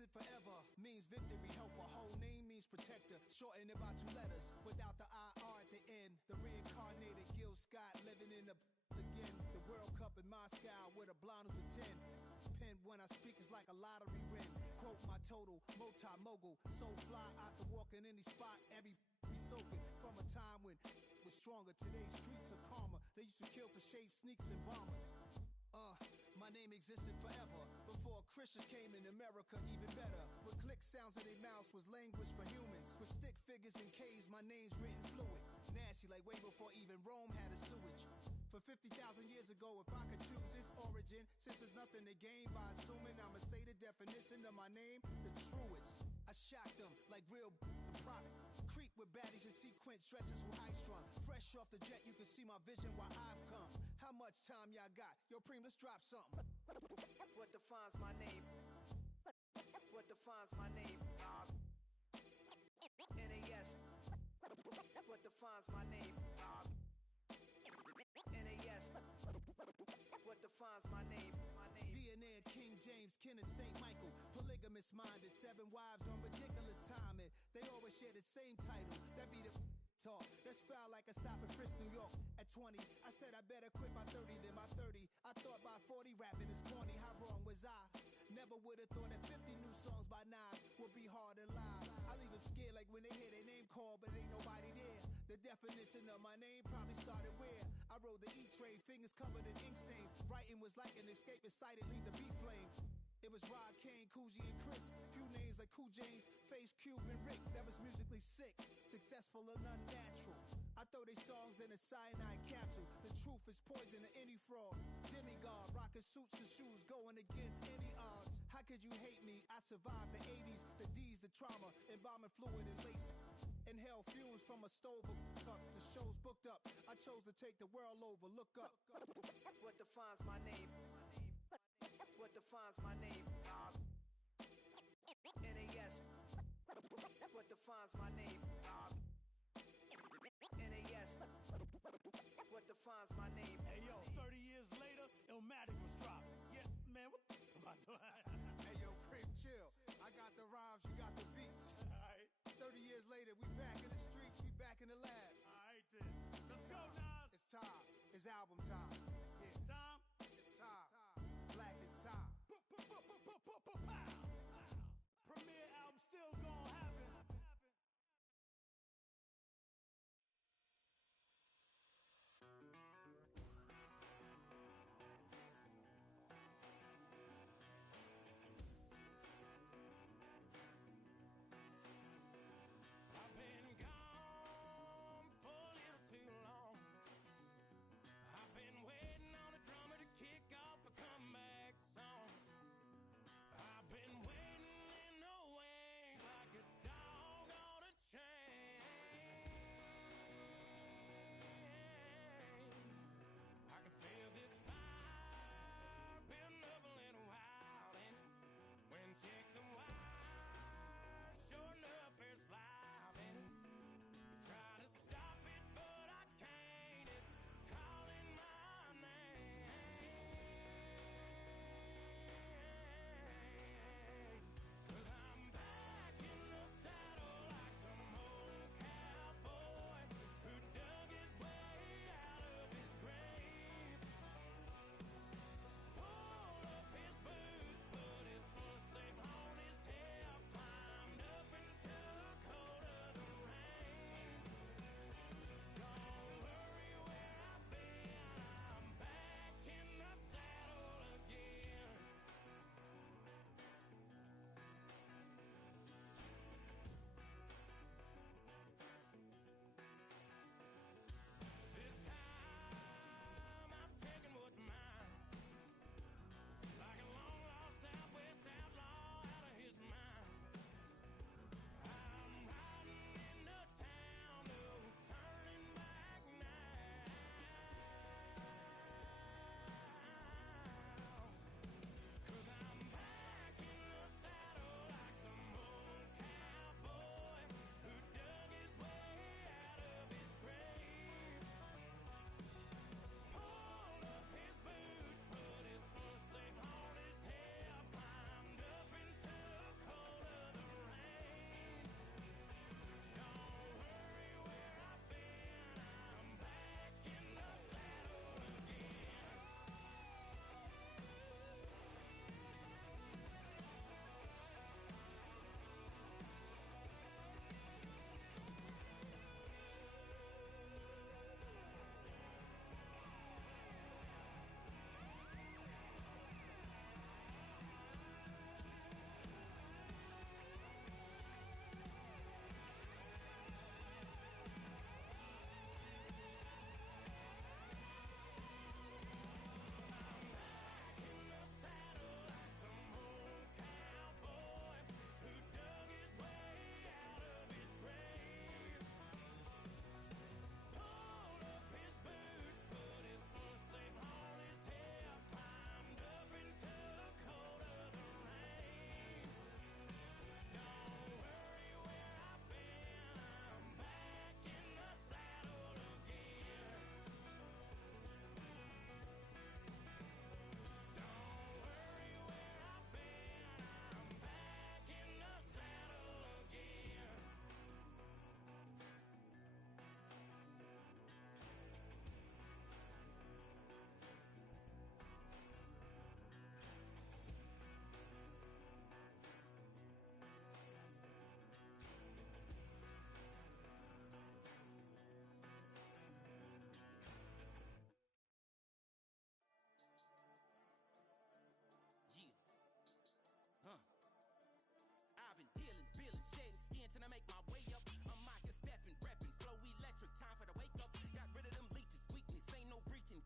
existed forever means victory. Helper, whole name means protector. Shorten it by 2 letters without the IR at the end. The reincarnated Gil Scott living in the again. The World Cup in Moscow with a blonde who's a 10. Pen when I speak is like a lottery win. Quote my total, multi-mogul. So fly out to walk in any spot. Every be soaking from a time when it was stronger. Today's streets are calmer. They used to kill for shade sneaks and bombers. My name existed forever. Before Christians came in America, even better. With click sounds in their mouths was language for humans. With stick figures and K's, my name's written fluid. Nasty like way before even Rome had a sewage. For 50,000 years ago, if I could choose its origin, since there's nothing to gain by assuming I'ma say the definition of my name, the truest. I shocked them like real prop. Creep with baddies in sequence, dresses with high strung. Fresh off the jet, you can see my vision where I've come. How much time y'all got? Yo, Preem, let's drop something. What defines my name? What defines my name? NAS. What defines my name? NAS. What defines my name? DNA of King James, kin of St. Michael. Polygamous minded, 7 wives on ridiculous timing. They always share the same title. That be the talk. That's foul like a stop in Frisk, New York. At 20, I said I better quit by 30 than by 30. I thought by 40 rapping is corny. How wrong was I? Never would have thought that 50 new songs by Nas would be hard to live. I leave them scared like when they hear their name called, but ain't nobody there. The definition of my name probably started where I rode the E-train, fingers covered in ink stains. Writing was like an escape inside it, leave the beat flame. It was Rod, Kane, Coogee, and Chris. Few names like Cool James, Face, Cube, and Rick. That was musically sick, successful and unnatural. I throw they songs in a cyanide capsule. The truth is poison to any fraud. Demigod, rocking suits and shoes, going against any odds. How could you hate me? I survived the 80s, the D's, the trauma, embalming fluid and lace. Inhale fumes from a stove up. The show's booked up. I chose to take the world over. Look up. What defines my name? What defines my name? NAS. What defines my name? NAS. What defines my name? Hey yo, 30 years later, Illmatic was dropped. Yeah, man, what the about doing? Hey yo, Preem, chill. I got the rhymes, you got the beats. Alright. 30 years later, we back in the streets, we back in the lab. Alright then. Let's go, Nas. It's time. It's album time. Yeah. It's time. It's time. Black is time. Premiere album still gonna happen. I've been gone for a little too long. I've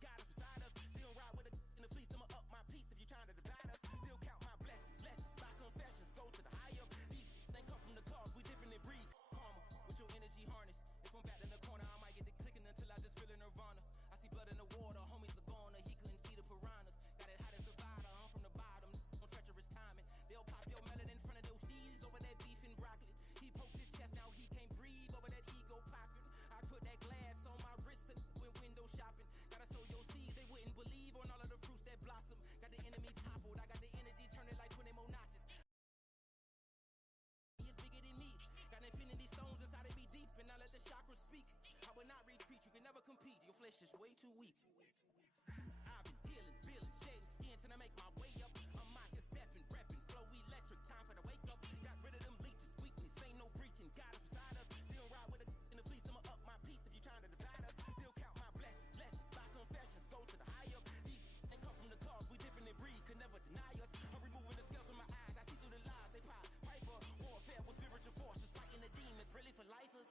God is beside us. Still ride with a in the fleece, I'ma up my piece if you trying to divide us. Still count my blessings, lessons, by confessions, go to the higher. These they come from the cause, we different than breed. Karma, with your energy harness. If I'm back in the corner, I might get the clicking until I just feel a nirvana. I see blood in the water, homies are gone, he couldn't see the piranhas. Got it hot as Nevada, I'm from the bottom, on treacherous timing. They'll pop your melon in front of those seeds over that beef and broccoli. He poked his chest, now he can't breathe over that ego popping. I put that glass on my wrist and went window shopping. Gotta sow your seeds, they wouldn't believe on all of the fruits that blossom. Got the enemy toppled, I got the energy turning like 20 more notches. He is bigger than me, got infinity stones inside of me deep, and I let the chakras speak. I will not retreat, you can never compete, your flesh is way too weak. I've been dealing, billing, shedding skin till I make my way up. I'm mocking, stepping, repping, flow electric, time for the wake up. Got rid of them leeches, weakness, ain't no preaching, God is beside us. Still ride with a in the fleece, I'ma up my piece if you trying to divide us. Still count my blessings, lessons, by confessions, go to the higher. These ain't come from the cause, we different than breed, could never deny us. I'm removing the scales from my eyes, I see through the lies, they pop. Piper, warfare with spiritual forces, fighting the demons, really for lifers.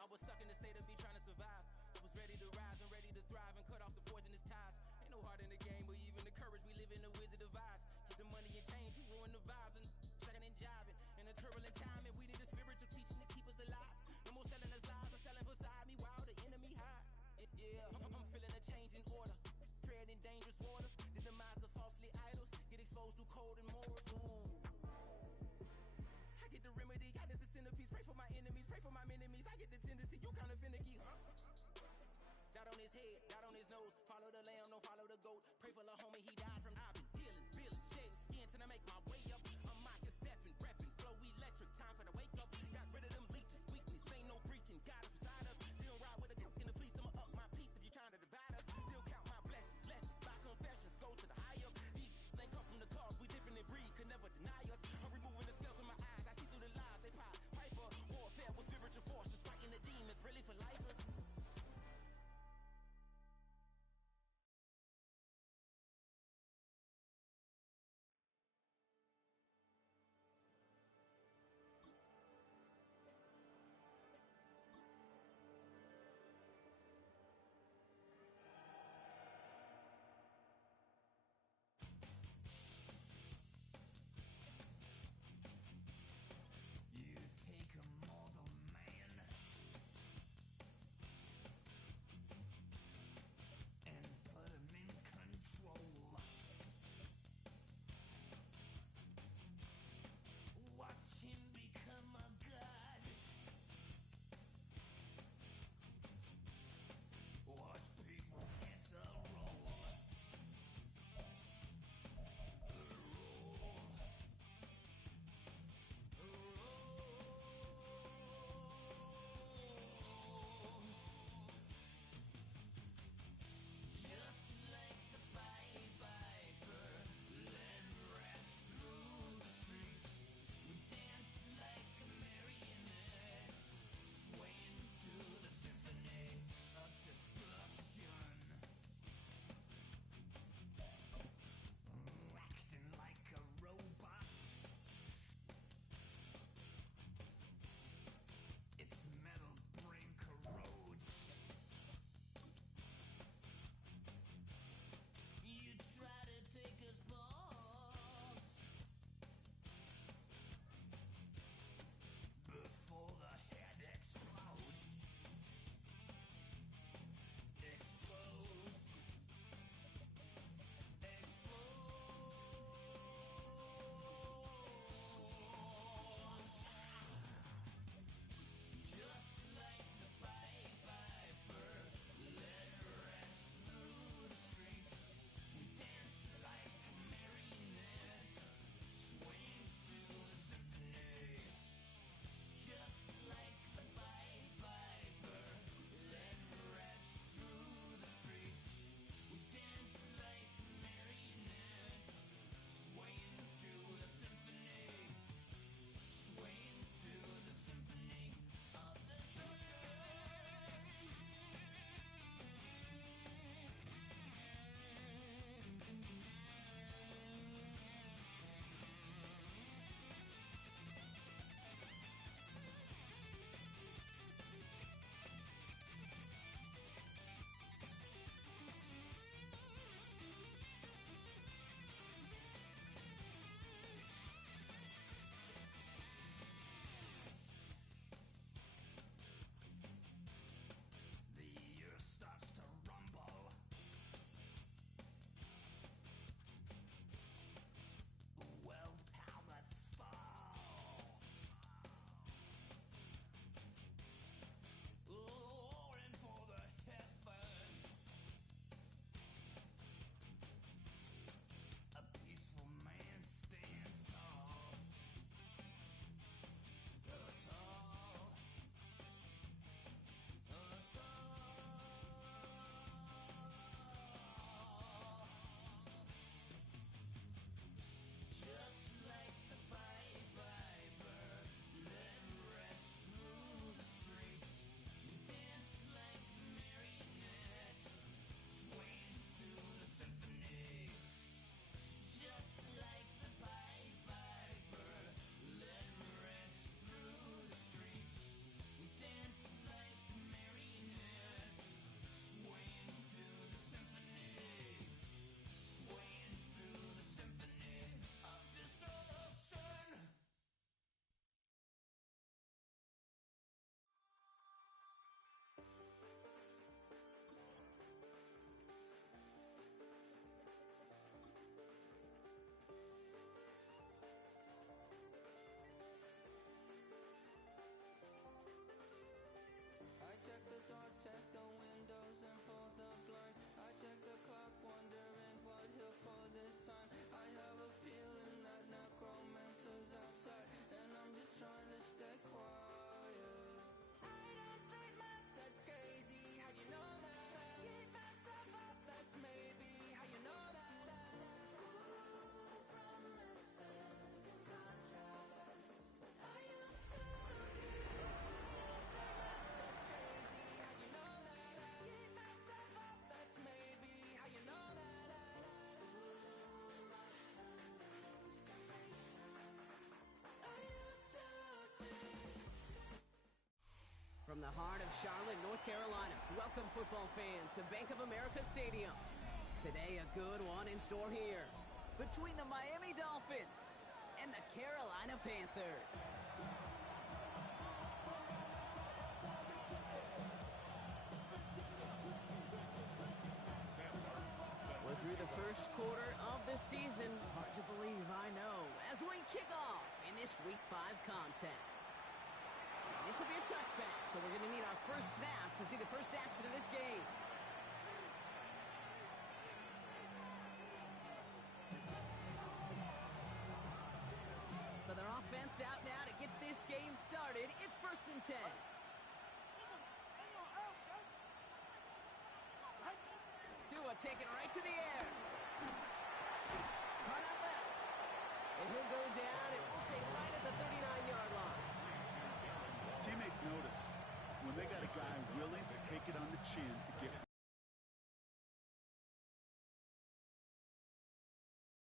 I was stuck in the state of me trying to survive. I was ready to rise and ready to thrive and cut off the poisonous ties. Ain't no heart in the game, but even the courage we live in the Wizard of Oz. Get the money and change, we ruin the vibes and checking and jiving. In a turbulent time, and we need a spiritual teaching to keep us alive. No more selling us lies, I'm selling beside me while the enemy hide. Yeah, I'm feeling a change in order, treading dangerous waters. The demise of falsely idols, get exposed through code and morals. Ooh. I get the remedy, God is the centerpiece. Pray for my enemies, pray for my enemies. I get the tendency, you kinda finicky, huh? Dot on his head, dot on his nose. Follow the lamb, don't follow the goat. Pray for the homie, he died from. I've been dealing, billing, shedding skin till I make my way up. I'm mocking, stepping, repping, flow electric, time for the wake up. Got rid of them leeches, weakness, ain't no preaching. God is beside us. Still ride with a in the fleece, I'ma up my piece if you trying to divide us. Still count my blessings, lessons, by confessions, go to the higher. These ain't come from the cause, we different than breed, could never deny us. I'm removing the scales from my eyes, I see through the lies, they pop. Piper, warfare with spiritual forces, fighting the demons, really for lifers. the heart of Charlotte, North Carolina. Welcome, football fans, to Bank of America Stadium. Today, a good one in store here between the Miami Dolphins and the Carolina Panthers. We're through the first quarter of the season. Hard to believe, I know, as we kick off in this Week 5 contest. This will be a touchback, so we're going to need our first snap to see the first action of this game. So their offense out now to get this game started. It's 1st and 10. Tua taking right to the air. Caught out left. And he'll go down, and we'll say right at the 39-yard line. Teammates notice when they got a guy willing to take it on the chin to get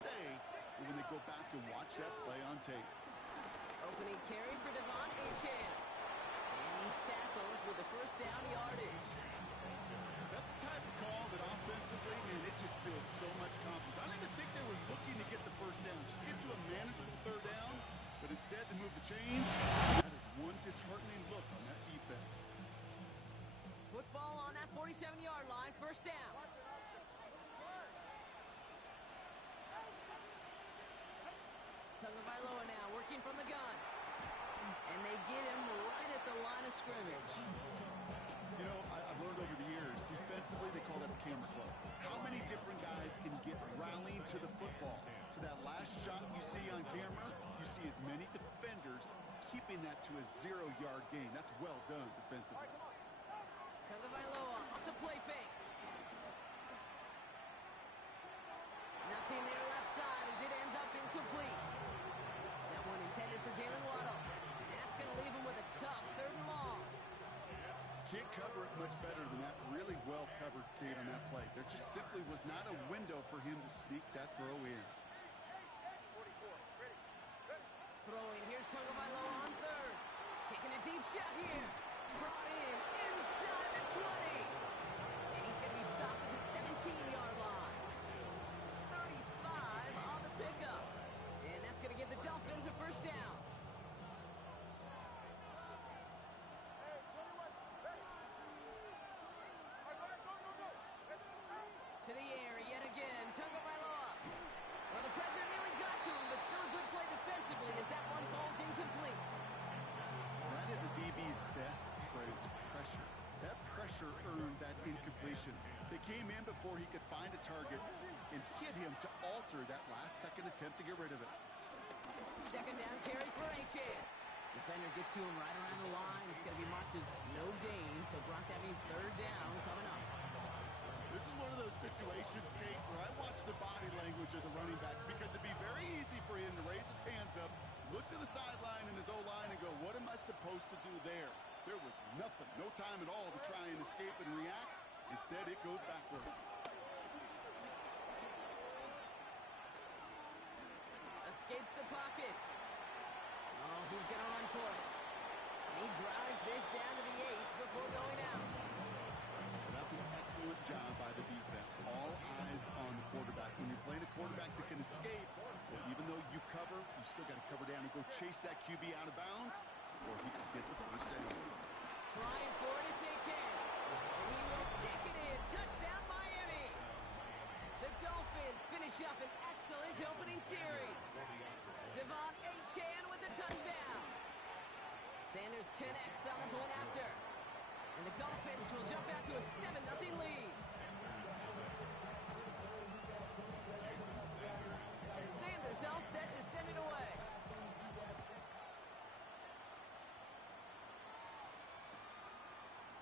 and when they go back and watch that play on tape. Opening carry for Devon Achane. And he's tackled with the first down yardage. That's the type of call that offensively, man, it just builds so much confidence. I don't even think they were looking to get the first down. Just get to a manageable 3rd down, but instead to move the chains. That is one disheartening look on that defense. Football on that 47-yard line, 1st down. Tagovailoa now working from the gun. And they get him right at the line of scrimmage. You know, I've learned over the years, defensively they call that the camera club. How many different guys can get rallying to the football? So that last shot you see on camera, you see as many defenders keeping that to a 0-yard gain. That's well done defensively. Tagovailoa off the play fake. Nothing there left side as it ends up incomplete. That one intended for Jalen Waddle. That's going to leave him with a tough 3rd and long. Can't cover it much better than that. Really well covered, Kate, on that play. There just simply was not a window for him to sneak that throw in. Throwing, here's Tagovailoa on 3rd. Taking a deep shot here. Brought in inside the 20. And he's going to be stopped at the 17-yard line. 35 on the pickup. And that's going to give the Dolphins a first down. To the air yet again, Tagovailoa. Well, the pressure nearly got to him, but still a good play defensively as that one falls incomplete. That is a DB's best phrase, pressure. That pressure earned that incompletion. They came in before he could find a target and hit him to alter that last-second attempt to get rid of it. 2nd down carry for Achane. Defender gets to him right around the line. It's going to be marked as no gain, so Brock, that means 3rd down coming up. This is one of those situations, Kate, where I watch the body language of the running back because it'd be very easy for him to raise his hands up, look to the sideline in his O-line and go, what am I supposed to do there? There was nothing, no time at all to try and escape and react. Instead, it goes backwards. Escapes the pocket. Oh, he's going to run for it. He drives this down to the 8 before going out. That's an excellent job by the defense. All eyes on the quarterback. When you're playing a quarterback that can escape, well, even though you cover, you still got to cover down and go chase that QB out of bounds before he can get the first down. Trying for it, it's Achane. And he will take it in. Touchdown, Miami. The Dolphins finish up an excellent opening series. Devon Achane with the touchdown. Sanders connects on the point after. And the Dolphins will jump out to a 7-0 lead. Sanders all set to send it away.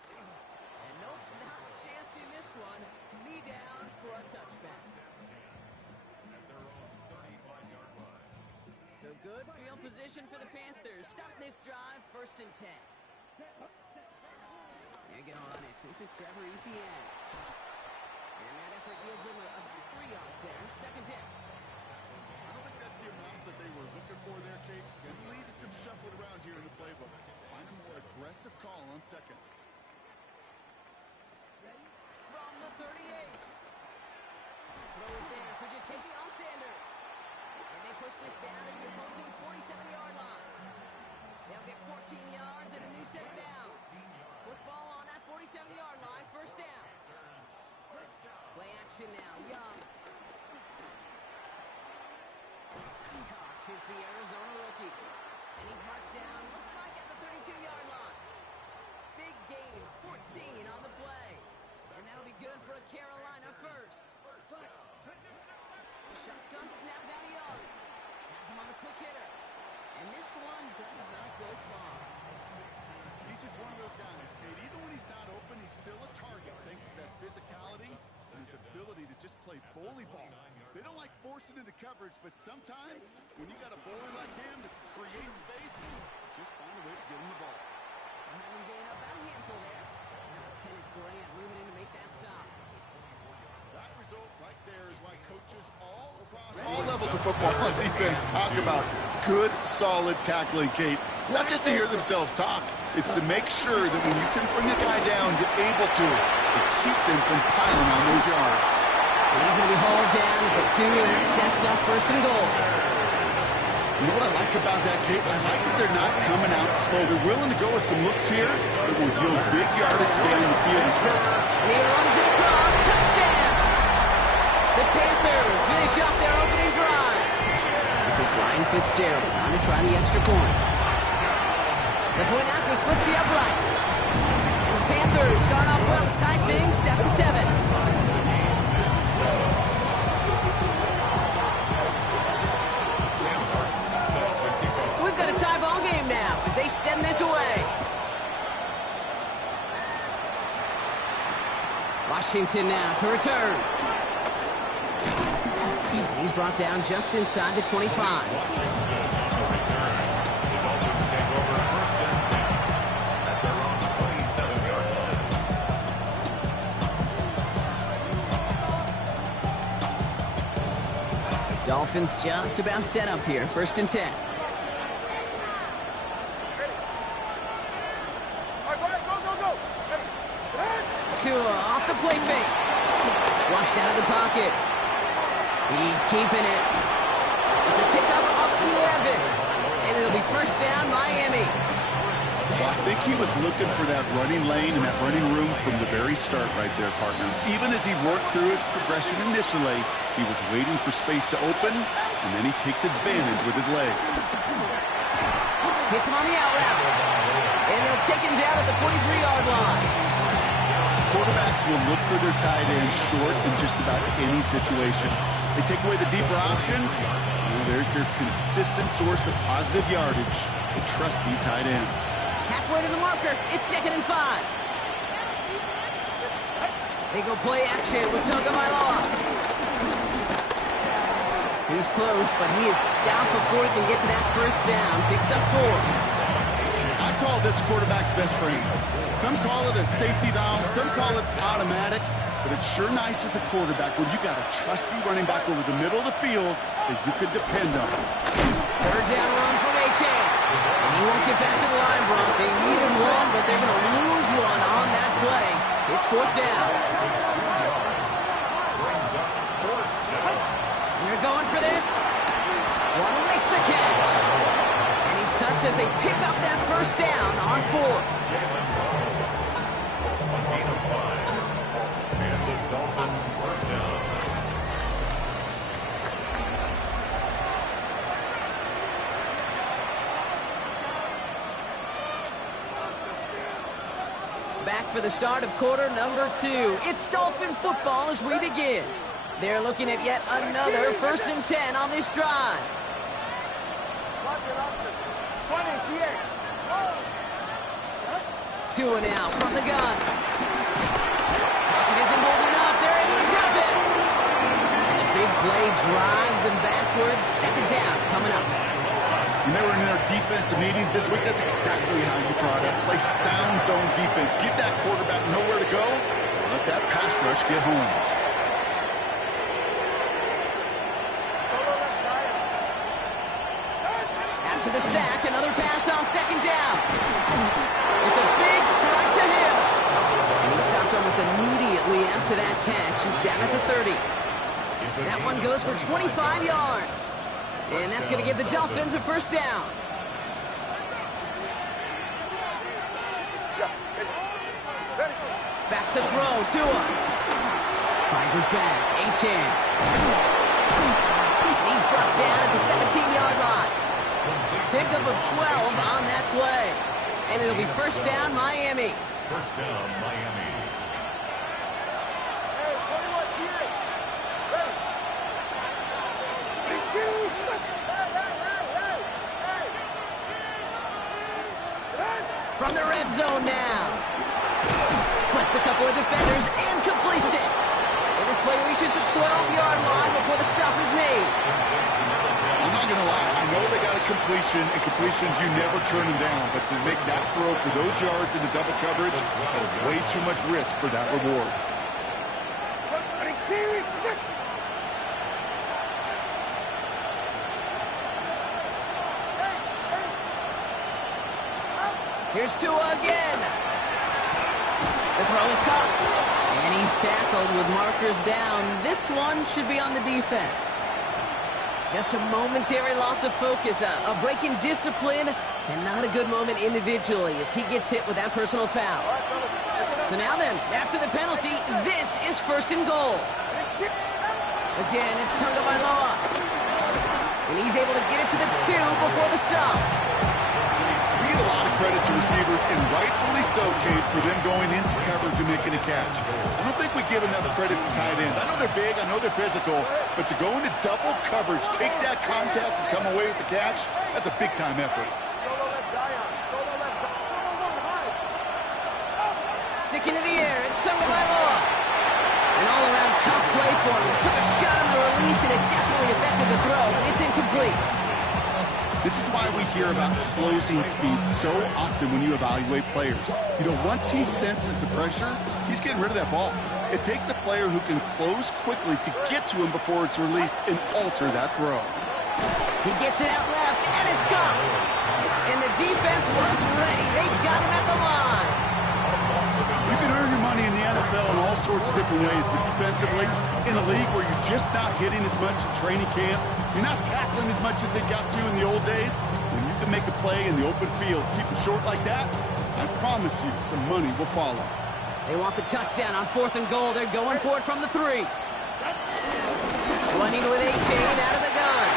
And nope, not chancing this one. Knee down for a touchback. So good field position for the Panthers. Starting this drive, 1st and 10. They're going to run it. This is Trevor Etienne. And that effort yields him a 3 yards there. 2nd down. I don't think that's the amount that they were looking for there, Kate. Going to lead to some shuffling around here in the playbook. Find a more aggressive call on second. From the 38. Throw is there for Jatavion Sanders. And they push this down to the opposing 47-yard line. They'll get 14 yards and a new set of downs. Football on that 47-yard line, first down. Play action now, Young. That's Cox, hits the Arizona rookie. And he's marked down, looks like at the 32-yard line. Big gain, 14 on the play. And that'll be good for a Carolina first. Shotgun snap now to Young. Has him on the quick hitter. And this one does not go far. He's just one of those guys, Kate. Even when he's not open, he's still a target thanks to that physicality and his ability to just play bully ball. They don't like forcing into coverage, but sometimes when you got a bully like him to create space, just find a way to get him the ball. Having gained up that handful there. That was Kenneth Grant moving in to make that stop. That result right there is why coaches all across all levels of football and defense talk about good, solid tackling, Kate. It's not just to hear themselves talk. It's to make sure that when you can bring a guy down, you're able to keep them from piling on those yards. And he's going to be hauled down at the 2, and it sets up first and goal. You know what I like about that, Kate? I like that they're not coming out slow. They're willing to go with some looks here that will yield big yardage down the field and stretch. And he runs it across. Touchdown! The Panthers finish up their opening drive. This is Ryan Fitzgerald on to try the extra point. The point after splits the uprights. And the Panthers start off well to tie things 7-7. So we've got a tie ball game now as they send this away. Washington now to return. He's brought down just inside the 25. Dolphins just about set up here, 1st and 10. Tua off the play fake. Flushed out of the pocket. He's keeping it. It's a pickup of 11. And it'll be first down, Miami. Well, I think he was looking for that running lane and that running room from the very start right there, partner. Even as he worked through his progression initially, he was waiting for space to open, and then he takes advantage with his legs. Hits him on the out route. And they'll take him down at the 43-yard line. Quarterbacks will look for their tight end short in just about any situation. They take away the deeper options. There's their consistent source of positive yardage, the trusty tight end. Halfway to the marker, it's 2nd and 5. They go play action with Tagovailoa. He's close, but he is stopped before he can get to that first down. Picks up 4. I call this quarterback's best friend. Some call it a safety valve, some call it automatic, but it's sure nice as a quarterback when you got a trusty running back over the middle of the field that you could depend on. 3rd down run from Achane. And he won't get past the line, Bronk. They needed one, but they're going to lose one on that play. It's 4th down. They're going for this. Waddle makes the catch. And he's touched as they pick up that first down on 4th. And the Dolphins first down. Back for the start of quarter number 2. It's Dolphin football as we begin. They're looking at yet another 1st and 10 on this drive. Tua now from the gun. It isn't holding up. They're able to drop it. And the big play drives them backwards. 2nd down coming up. When they were in their defensive meetings this week, that's exactly how you try to play sound zone defense. Give that quarterback nowhere to go. Let that pass rush get home. After After the sack, another pass on second down. It's a big strike to him. And he stopped almost immediately after that catch. He's down at the 30. That one goes for 25 yards. And that's going to give the Dolphins a first down. Back to throw, Tua. Finds his back, Achane. He's brought down at the 17-yard line. Pickup of 12 on that play. And it'll be first down, Miami. First down, Miami. From the red zone now. Splits a couple of defenders and completes it. And this play reaches the 12-yard line before the stop is made. I'm not going to lie. I know they got a completion, and completions, you never turn them down. But to make that throw for those yards in the double coverage, that was way too much risk for that reward. Here's Tua again. The throw is caught. And he's tackled with markers down. This one should be on the defense. Just a momentary loss of focus, a break in discipline, and not a good moment individually as he gets hit with that personal foul. So now then, after the penalty, this is first and goal. Again, it's Tagovailoa. And he's able to get it to the 2 before the stop. We get a lot of credit to receivers, and rightfully so, Kate, for them going into coverage and making a catch. I don't think we give enough credit to tight ends. I know they're big, I know they're physical, but to go into double coverage, take that contact, and come away with the catch, that's a big-time effort. Sticking to the air, it's Tagovailoa. An all-around tough play for him. Took a shot on the release, and it definitely affected the throw. It's incomplete. This is why we hear about closing speed so often when you evaluate players. You know, once he senses the pressure, he's getting rid of that ball. It takes a player who can close quickly to get to him before it's released and alter that throw. He gets it out left, and it's gone. And the defense was ready. They got him at the line. You can earn your money in the NFL in all sorts of different ways, but defensively, in a league where you're just not hitting as much in training camp, you're not tackling as much as they got to in the old days, when you can make a play in the open field, keep it short like that, I promise you some money will follow. They want the touchdown on 4th and goal. They're going for it from the 3. Running with Achane out of the gun.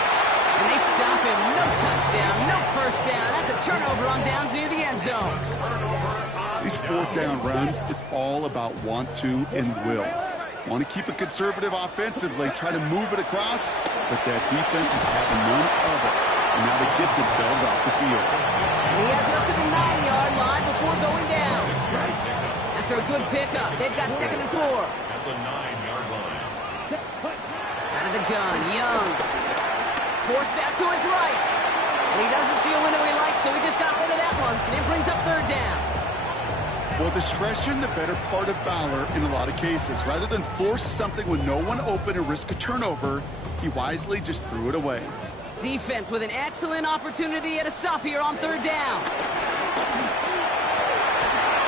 And they stop him. No touchdown, no first down. That's a turnover on downs near the end zone. These 4th down runs, it's all about want to and will. Want to keep it conservative offensively, try to move it across, but that defense is having none of it. And now they get themselves off the field. And he has it up to the 9-yard line before going down. After a good pickup, they've got 2nd and 4. At the 9-yard line. Out of the gun, Young. Forced out to his right. And he doesn't see a window he likes, so he just got rid of that one. And it brings up 3rd down. Well, discretion, the better part of valor in a lot of cases. Rather than force something with no one open and risk a turnover, he wisely just threw it away. Defense with an excellent opportunity at a stop here on 3rd down.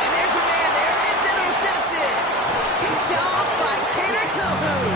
And there's a man there. It's intercepted. Picked off by Kader Kohou.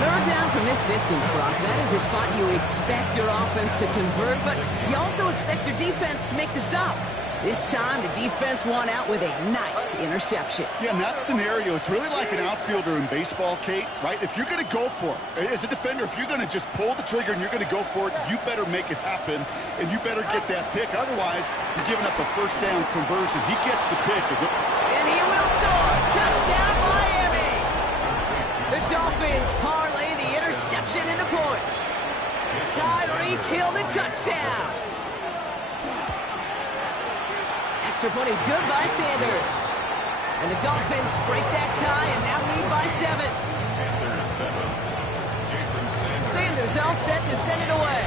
3rd down from this distance, Brock. That is a spot you expect your offense to convert, but you also expect your defense to make the stop. This time, the defense won out with a nice interception. Yeah, in that scenario, it's really like an outfielder in baseball, Kate, right? If you're going to go for it, as a defender, if you're going to just pull the trigger and you're going to go for it, you better make it happen, and you better get that pick. Otherwise, you're giving up a 1st down conversion. He gets the pick. And he will score. Touchdown, Miami. The Dolphins parlay the interception into points. Tyreek Hill, the touchdown. Extra point is good by Sanders. And the Dolphins break that tie and now lead by 7. Sanders all set to send it away.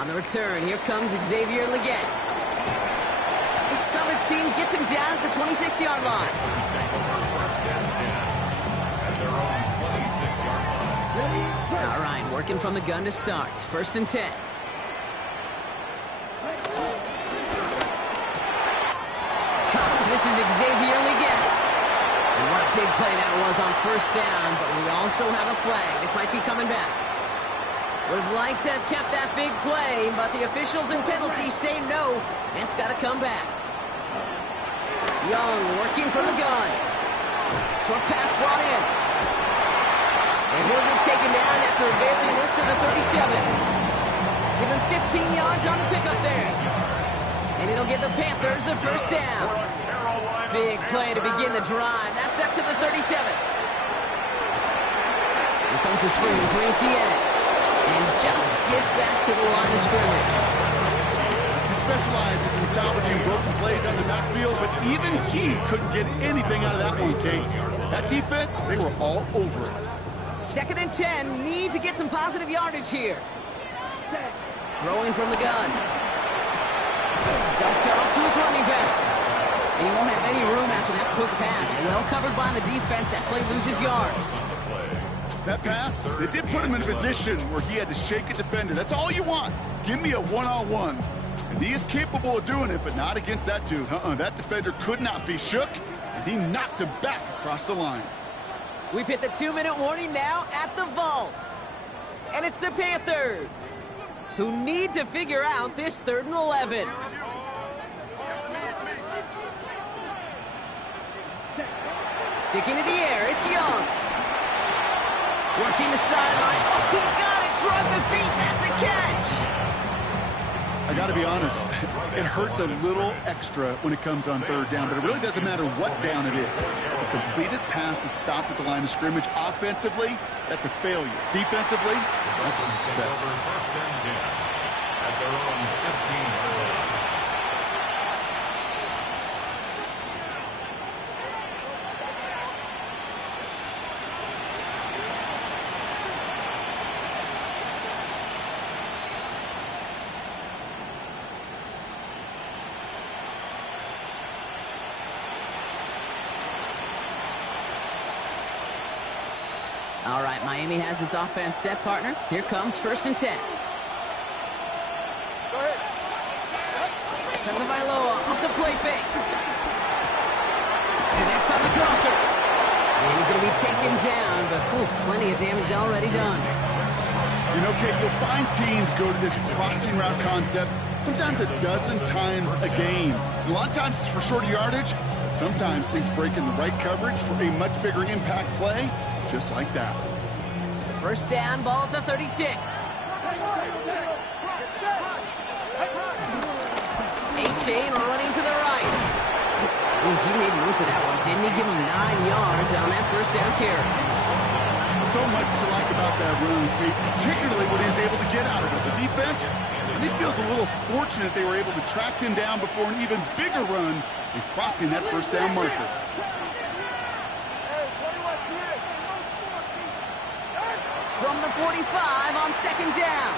On the return, here comes Xavier Legette. The coverage team gets him down at the 26-yard line. working from the gun to start. 1st and 10. This is Xavier Leggett. And what a big play that was on 1st down, but we also have a flag. This might be coming back. Would have liked to have kept that big play, but the officials and penalties say no. It's got to come back. Young working from the gun. Short pass brought in. And he'll get taken down after advancing this to the 37. Give him 15 yards on the pickup there. And it'll give the Panthers a 1st down. Big play to begin the drive. That's up to the 37. Here comes the swing for Etienne. And just gets back to the line of scrimmage. He specializes in salvaging broken plays on the backfield, but even he couldn't get anything out of that one, Kate. That defense, they were all over it. 2nd and 10. Need to get some positive yardage here. Throwing from the gun. Dumped off to his running back. And he won't have any room after that quick pass. Well covered by the defense. That play loses yards. That pass, it did put him in a position where he had to shake a defender. That's all you want. Give me a one-on-one. And he is capable of doing it, but not against that dude. That defender could not be shook, and he knocked him back across the line. We've hit the 2-minute warning now at the vault. And it's the Panthers, who need to figure out this 3rd and 11. Sticking to the air, it's Young. Working the sideline. Oh, he got it. Drug the feet. That's a catch. I got to be honest, it hurts a little extra when it comes on 3rd down, but it really doesn't matter what down it is. If a completed pass is stopped at the line of scrimmage, offensively, that's a failure. Defensively, that's a success. 1st and 10 at their own 15-yard line. All right, Miami has its offense set, partner. Here comes 1st and 10. Go ahead. Tagovailoa off the play fake. Connects on the crosser. And he's going to be taken down, but plenty of damage already done. You know, Kate, you'll find teams go to this crossing route concept sometimes a dozen times a game. A lot of times it's for shorter yardage, but sometimes things break in the right coverage for a much bigger impact play. Just like that. 1st down, ball at the 36. A-Chain running to the right. Ooh, he made most of that one, didn't he? Give him 9 yards on that 1st down carry. So much to like about that run, Kate, particularly what he was able to get out of it. The defense, I think, feels a little fortunate they were able to track him down before an even bigger run and crossing that 1st down marker. From the 45 on 2nd down.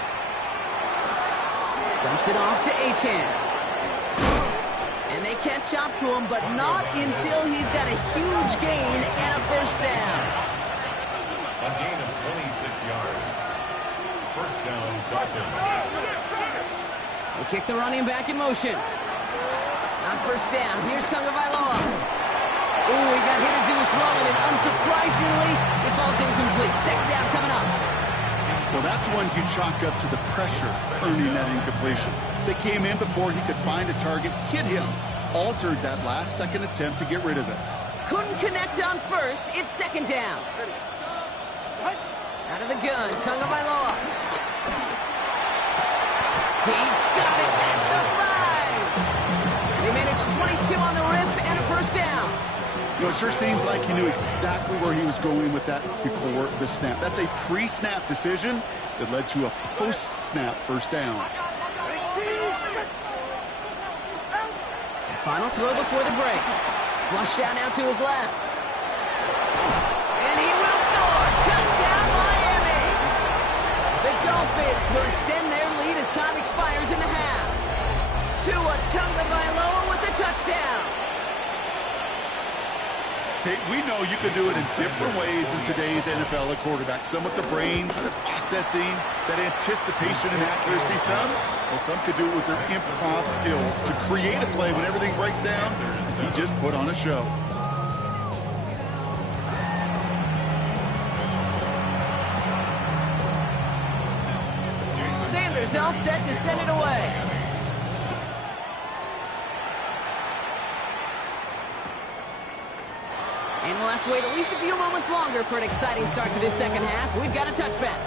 Dumps it off to Achane. And they catch up to him, but not until he's got a huge gain and a 1st down. A gain of 26 yards. 1st down, Dolphins. They kick the running back in motion. On 1st down, here's Tagovailoa. Ooh, he got hit as he was throwing, and unsurprisingly, it falls incomplete. 2nd down coming up. Well, that's one you chalk up to the pressure earning that incompletion. They came in before he could find a target, hit him, altered that last-second attempt to get rid of it. Couldn't connect on 1st. It's 2nd down. Out of the gun, Tagovailoa. He's got it at the 5. They managed 22 on the rip and a 1st down. You know, it sure seems like he knew exactly where he was going with that before the snap. That's a pre-snap decision that led to a post-snap 1st down. Final throw before the break. Flush out now to his left. And he will score. Touchdown, Miami. The Dolphins will extend their lead as time expires in the half. Tua Tagovailoa with the touchdown. Kate, we know you can do it in different ways in today's NFL at quarterback. Some with the brains, the processing, that anticipation and accuracy. Some could do it with their improv skills to create a play when everything breaks down. He just put on a show. Sanders all set to send it away. And we'll have to wait at least a few moments longer for an exciting start to this second half. We've got a touchback.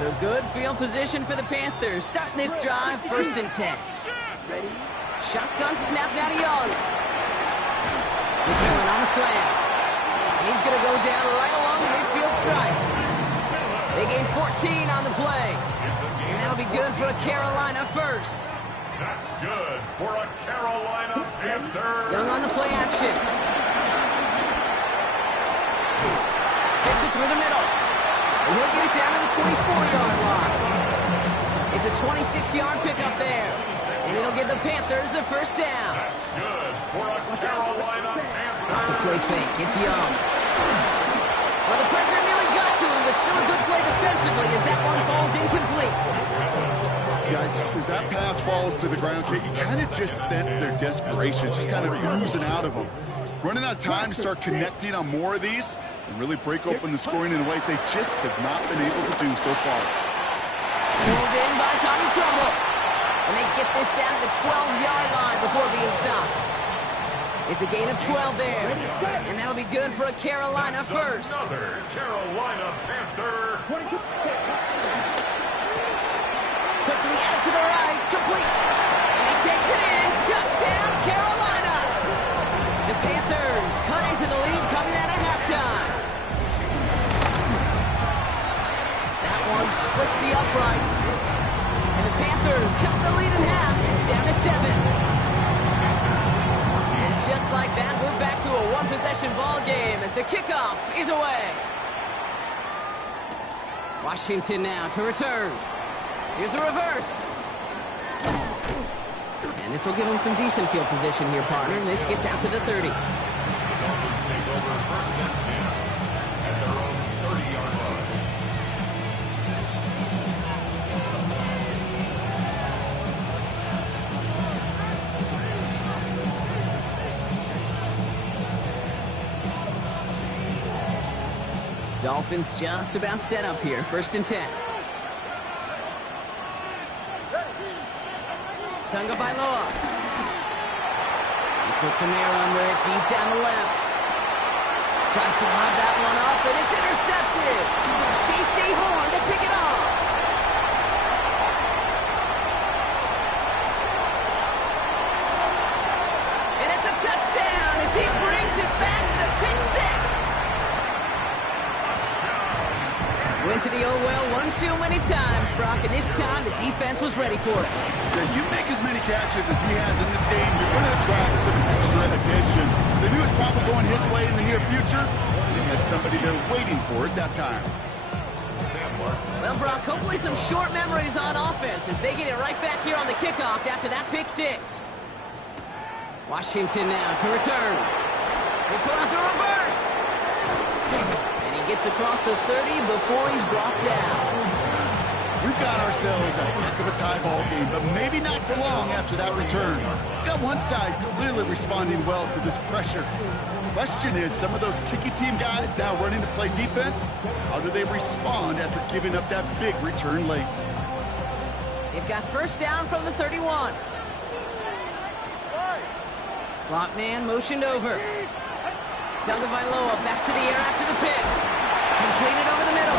So good field position for the Panthers. Starting this drive, 1st and 10. Shotgun snap now to Young. McMillan on the slant. And he's going to go down right along the midfield stripe. They gain 14 on the play. And that'll be good for a Carolina first. That's good for a Carolina Panther. Young on the play action. Gets it through the middle. And he'll get it down to the 24-yard line. It's a 26-yard pickup there. And it'll give the Panthers a first down. That's good for a Carolina Panther. Off the play fake, it's Young. Well, the pressure nearly got to him, but still a good play defensively as that one falls incomplete. Yikes, as that pass falls to the ground, Kate, you kind of just sense their desperation, just kind of oozing out of them. Running out of time to start connecting on more of these and really break open the scoring in a way they just have not been able to do so far. Pulled in by Tommy Trumbull. And they get this down to the 12-yard line before being stopped. It's a gain of 12 there. And that'll be good for a Carolina first. Another Carolina Panther. Quickly out to the right, complete. And he takes it in. Touchdown, Carolina. The Panthers cut into the lead coming out of halftime. That one splits the uprights. And the Panthers cut the lead in half. It's down to 7. And just like that, we're back to a one-possession ball game as the kickoff is away. Washington now to return. Here's a reverse. And this will give them some decent field position here, partner. And this gets out to the 30. The Dolphins take over 1st and 10 at their own 30-yard line. Dolphins just about set up here. 1st and 10. Tagovailoa. He puts some air under it deep down the left. Tries to lob that one up, and it's intercepted. J.C. Horn to pick it off. And it's a touchdown as he brings it back to the pick 6. Went to the oh-well one too many times, Brock, and this time the defense was ready for it. Yeah, you make as many catches as he has in this game, you're going to attract some extra attention. They knew it was probably going his way in the near future. They had somebody there waiting for it that time. Well, Brock, hopefully some short memories on offense as they get it right back here on the kickoff after that pick 6. Washington now to return. They pull out the reverse. Gets across the 30 before he's brought down. We've got ourselves a heck of a tie ball game, but maybe not for long after that return. We've got one side clearly responding well to this pressure. The question is, some of those kicky team guys now running to play defense, how do they respond after giving up that big return late? They've got 1st down from the 31. Slot man motioned over. Tagovailoa back to the air after the pick. Completed over the middle.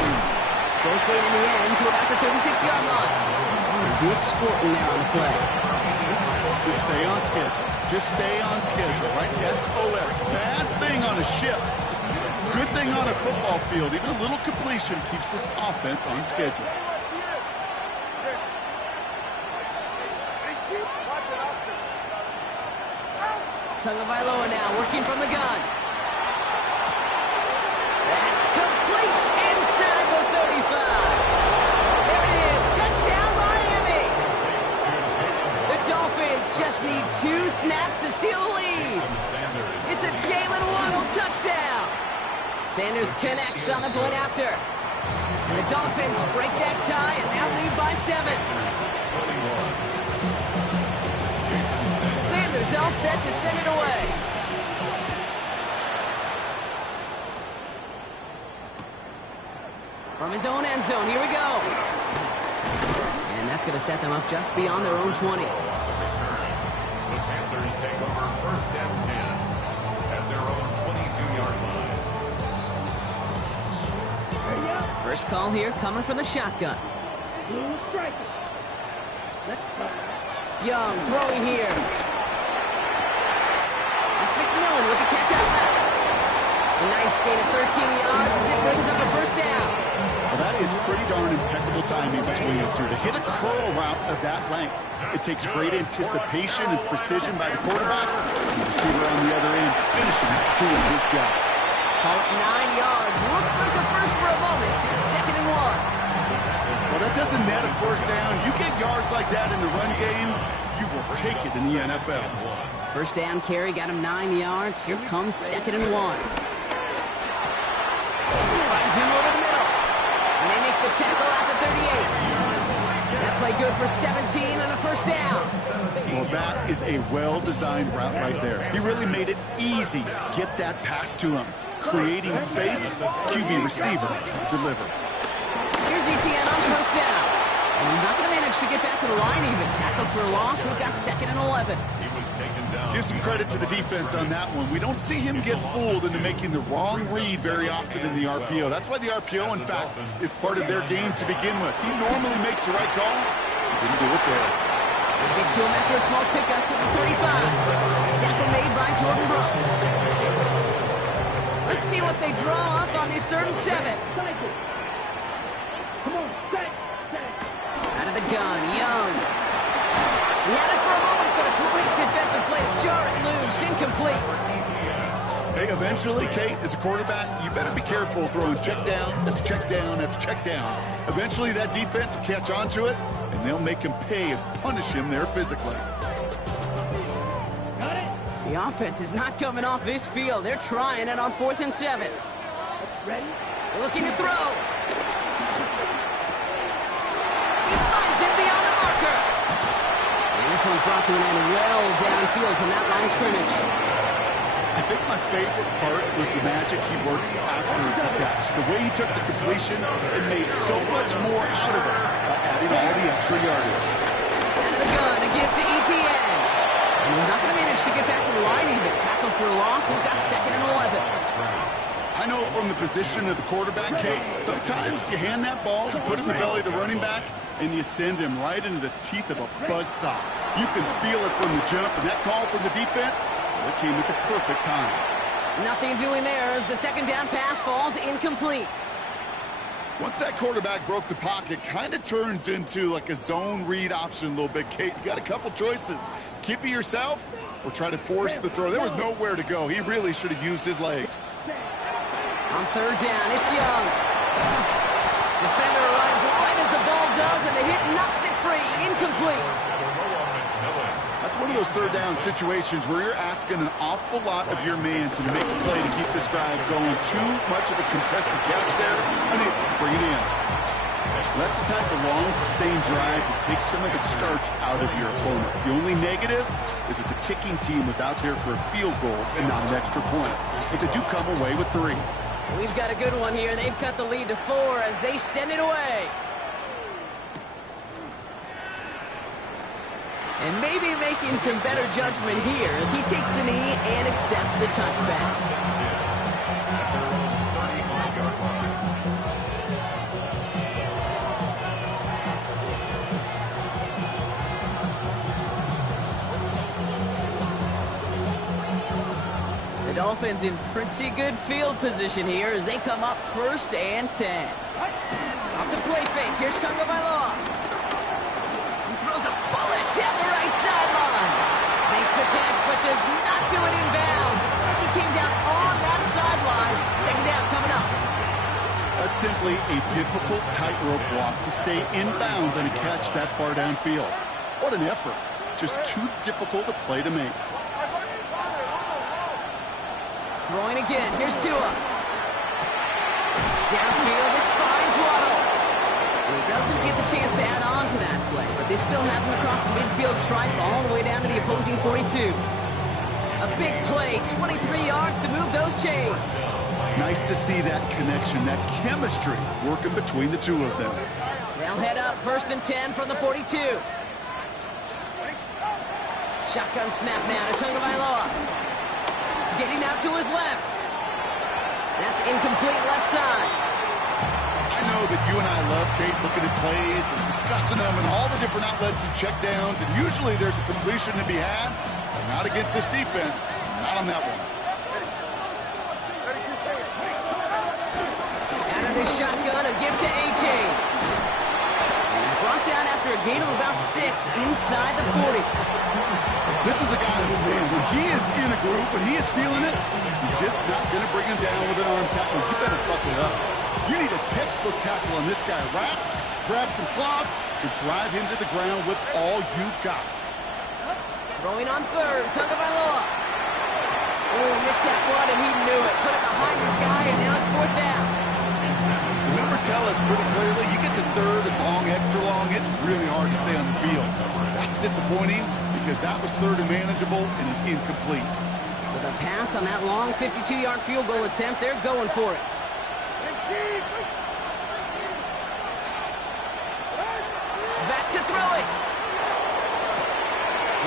Both gain in the end to about the 36-yard line. It's Nick Sporton now on the play. Just stay on schedule. Just stay on schedule, right? SOS. Bad thing on a ship. Good thing on a football field. Even a little completion keeps this offense on schedule. Tagovailoa now working from the gun. That's complete inside the 35. There it is. Touchdown, Miami. The Dolphins just need 2 snaps to steal Sanders connects on the point after. And the Dolphins break that tie and now lead by 7. Sanders all set to send it away. From his own end zone, here we go. And that's going to set them up just beyond their own 20. The Panthers take over first and 10 at their own 22-yard line. First call here coming from the shotgun. Young throwing here. It's McMillan with the catch out left. A nice gain of 13 yards as it brings up a first down. Well, that is pretty darn impeccable timing between the two. To hit a curl route of that length, it takes great anticipation and precision by the quarterback. And the receiver on the other end finishing it, doing his job. Call it 9 yards. Looked like a first for a moment. It's 2nd and 1. Well, that doesn't net a first down. You get yards like that in the run game, you will take it in the NFL. First down carry got him 9 yards. Here comes 2nd and 1. Finds him over the middle. And they make the tackle at the 38. That play good for 17 and a first down. Well, that is a well-designed route right there. He really made it easy to get that pass to him. Creating space, QB receiver delivered. Here's Etienne on first down. And he's not going to manage to get back to the line even. Tackled for a loss. We've got 2nd and 11. He was taken down. Give some credit to the defense on that one. We don't see him get fooled into making the wrong read very often in the RPO. That's why the RPO, in fact, is part of their game to begin with. He normally makes the right call. He didn't do it there. They get to him after a small pickup to the 35. Tackle made by Jordan Brooks. Let's see what they draw up on this 3rd and 7. Out of the gun, Young. He had it for a moment, but a great defensive play to jar it loose, incomplete. Hey, eventually, Kate, as a quarterback, you better be careful throwing check down after check down after check down. Eventually, that defense will catch on to it, and they'll make him pay and punish him there physically. The offense is not coming off this field. They're trying it on 4th and 7. Ready? Looking to throw. He finds it beyond the marker. And this one's brought to an end well downfield from that line of scrimmage. I think my favorite part was the magic he worked after the catch. The way he took the completion and made so much more out of it by adding all the extra yardage. Out of the gun to give to Etienne. And he's not going to manage to get back to the line even. Tackled for a loss. We've got 2nd and 11. I know from the position of the quarterback, Kate, sometimes you hand that ball, you put it in the belly of the running back, and you send him right into the teeth of a buzzsaw. You can feel it from the jump, and that call from the defense, well, it came at the perfect time. Nothing doing there as the 2nd down pass falls incomplete. Once that quarterback broke the pocket, kind of turns into like a zone read option a little bit, Kate. You got a couple choices. Keep it yourself or try to force the throw. There was nowhere to go. He really should have used his legs. On 3rd down, it's Young. Defender arrives right as the ball does, and the hit knocks it free. Incomplete. That's one of those 3rd down situations where you're asking an awful lot of your man to make a play to keep this drive going. Too much of a contested catch there, and to bring it in. So that's the type of long, sustained drive that takes some of the starch out of your opponent. The only negative is that the kicking team was out there for a field goal and not an extra point. But they do come away with 3. We've got a good one here. They've cut the lead to 4 as they send it away. And maybe making some better judgment here as he takes a knee and accepts the touchback. The Dolphins in pretty good field position here as they come up 1st and 10. Off the play fake, here's Tagovailoa. He throws a bullet down the right sideline. Makes the catch, but does not do it in bounds. Looks like he came down on that sideline. 2nd down coming up. That's simply a difficult tightrope walk to stay in bounds on a catch that far downfield. What an effort. Just too difficult a play to make. Throwing again. Here's Tua. Downfield, this finds Waddle. And he doesn't get the chance to add on to that play, but this still has him across the midfield stripe all the way down to the opposing 42. A big play, 23 yards to move those chains. Nice to see that connection, that chemistry working between the two of them. They'll head up 1st and 10 from the 42. Shotgun snap now to Tagovailoa. Getting out to his left. That's incomplete left side. I know that you and I love, Kate, looking at plays and discussing them and all the different outlets and checkdowns, and usually there's a completion to be had, but not against this defense. Not on that one. Out of this shotgun, a give to A.J. Brought down after a gain of about 6 inside the 40. This is a guy who, man, when he is in a group, when he is feeling it, you're just not going to bring him down with an arm tackle. You better buckle it up. You need a textbook tackle on this guy. Wrap, grab some cloth, and drive him to the ground with all you got. Throwing on 3rd, Tagovailoa. Oh, missed that one, and he knew it. Put it behind his guy, and now it's 4th down. The numbers tell us pretty clearly, you get to 3rd and long, extra long, it's really hard to stay on the field. That's disappointing because that was 3rd and manageable and an incomplete. So the pass on that long 52-yard field goal attempt, they're going for it. Back to throw it.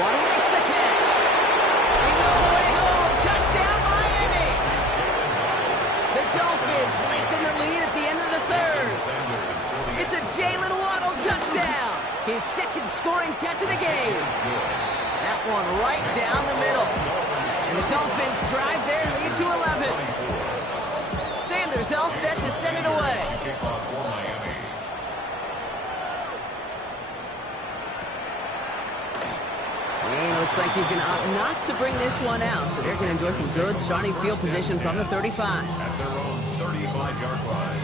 Waddle makes the catch. He's all the way home. Touchdown, Miami. The Dolphins lengthen the lead at the end of the 3rd. It's a Jalen Waddle touchdown. His 2nd scoring catch of the game. That one right down the middle. And the Dolphins drive their lead to 11. Sanders all set to send it away. And looks like he's going to opt not to bring this one out. So they're going to enjoy some good starting field position from the 35. At their own 35-yard line.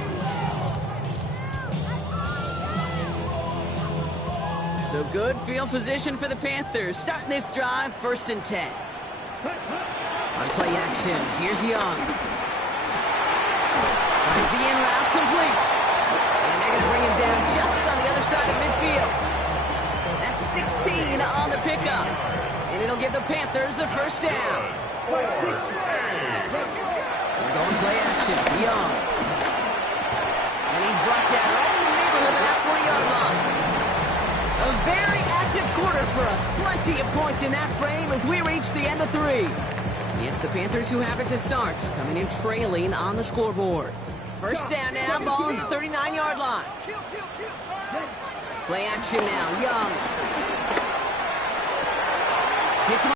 So good field position for the Panthers. Starting this drive, 1st and 10. On play action, here's Young. Finds the in route complete. And they're going to bring him down just on the other side of midfield. That's 16 on the pickup. And it'll give the Panthers a 1st down. They're going play action, Young. And he's brought down right in the neighborhood of that 40-yard line. A very active quarter for us. Plenty of points in that frame as we reach the end of 3. It's the Panthers who have it to start, coming in trailing on the scoreboard. 1st down now, ball at the 39-yard line. Play action now, Young. Hits him